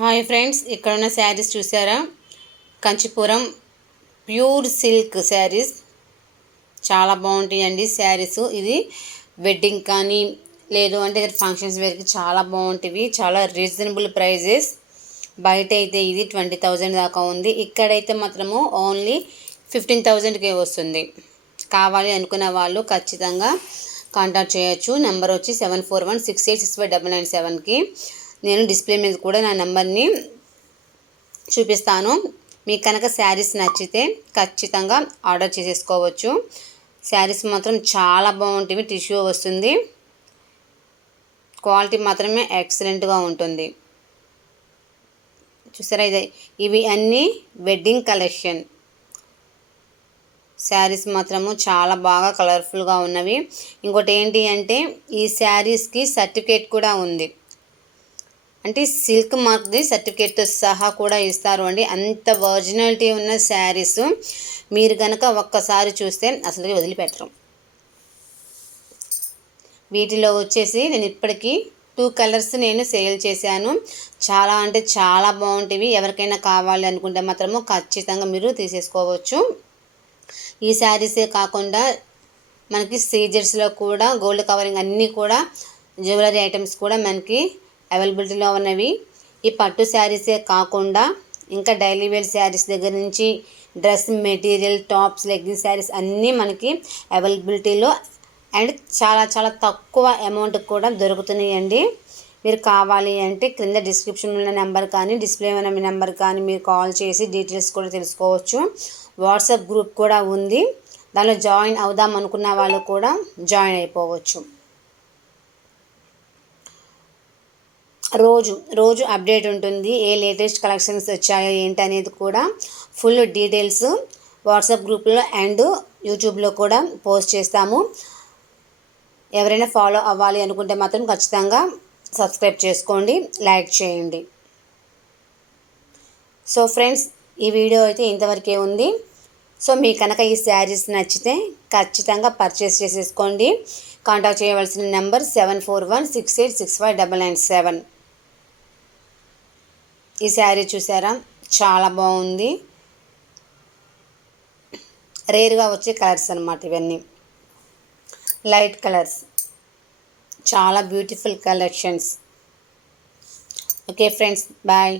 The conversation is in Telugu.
హాయ్ ఫ్రెండ్స్, ఇక్కడ ఉన్న శారీస్ చూసారా? కంచిపురం ప్యూర్ సిల్క్ శారీస్ చాలా బాగుంటాయండి. శారీస్ ఇది వెడ్డింగ్ కానీ లేదు అంటే ఫంక్షన్స్ వేర్కి చాలా బాగుంటాయి. చాలా రీజనబుల్ ప్రైజెస్. బయట అయితే ఇది 20,000 దాకా ఉంది. ఇక్కడైతే మాత్రము ఓన్లీ 15,000కే వస్తుంది. కావాలి అనుకున్న వాళ్ళు ఖచ్చితంగా కాంటాక్ట్ చేయొచ్చు. నెంబర్ వచ్చి 7416865997కి. నేను డిస్ప్లే మీద కూడా నా నెంబర్ని చూపిస్తాను. మీకు కనుక శారీస్ నచ్చితే ఖచ్చితంగా ఆర్డర్ చేసేసుకోవచ్చు. శారీస్ మాత్రం చాలా బాగుంటాయి. టిష్యూ వస్తుంది. క్వాలిటీ మాత్రమే ఎక్సలెంట్గా ఉంటుంది. చూసారా? ఇవి అన్నీ వెడ్డింగ్ కలెక్షన్ శారీస్ మాత్రము చాలా బాగా కలర్ఫుల్గా ఉన్నవి. ఇంకోటి ఏంటి అంటే ఈ శారీస్కి సర్టిఫికేట్ కూడా ఉంది. అంటే సిల్క్ మార్క్ది సర్టిఫికేట్తో సహా కూడా ఇస్తారు అండి. అంత ఒరిజినాలిటీ ఉన్న శారీస్ మీరు కనుక ఒక్కసారి చూస్తే అసలు వదిలిపెట్టరు. వీటిలో వచ్చేసి నేను ఇప్పటికీ 2 కలర్స్ నేను సేల్ చేశాను. చాలా అంటే చాలా బాగుంటాయి. ఎవరికైనా కావాలి అనుకుంటే మాత్రము ఖచ్చితంగా మీరు తీసేసుకోవచ్చు. ఈ శారీసే కాకుండా మనకి సీజర్స్లో కూడా గోల్డ్ కవరింగ్ అన్నీ కూడా జ్యువెలరీ ఐటమ్స్ కూడా మనకి అవైలబిలిటీలో ఉన్నవి. ఈ పట్టు శారీసే కాకుండా ఇంకా డైలీ వేర్ శారీస్ దగ్గర నుంచి dress material, tops, legging saris అన్నీ మనకి అవైలబిలిటీలో అండ్ చాలా చాలా తక్కువ అమౌంట్ కూడా దొరుకుతున్నాయండి. మీరు కావాలి అంటే క్రింద డిస్క్రిప్షన్ ఉన్న నెంబర్ కానీ డిస్ప్లే ఉన్న నెంబర్ కానీ మీరు కాల్ చేసి డీటెయిల్స్ కూడా తెలుసుకోవచ్చు. వాట్సాప్ గ్రూప్ కూడా ఉంది. దానిలో జాయిన్ అవుదాం అనుకున్న వాళ్ళు కూడా జాయిన్ అయిపోవచ్చు. రోజు అప్డేట్ ఉంటుంది. ఏ లేటెస్ట్ కలెక్షన్స్ వచ్చాయో ఏంటి అనేది కూడా ఫుల్ డీటెయిల్స్ వాట్సాప్ గ్రూప్లో అండ్ యూట్యూబ్లో కూడా పోస్ట్ చేస్తాము. ఎవరైనా ఫాలో అవ్వాలి అనుకుంటే మాత్రం ఖచ్చితంగా సబ్స్క్రైబ్ చేసుకోండి, లైక్ చేయండి. సో ఫ్రెండ్స్, ఈ వీడియో అయితే ఇంతవరకే ఉంది. సో మీకు కనుక ఈ శారీస్ నచ్చితే ఖచ్చితంగా పర్చేస్ చేసేసుకోండి. కాంటాక్ట్ చేయవలసిన నెంబర్ 7416865997. ఈ శారీ చూసారా? చాలా బాగుంది. రేర్గా వచ్చే కలర్స్ అన్నమాట ఇవన్నీ. లైట్ కలర్స్, చాలా beautiful collections. Okay friends, bye.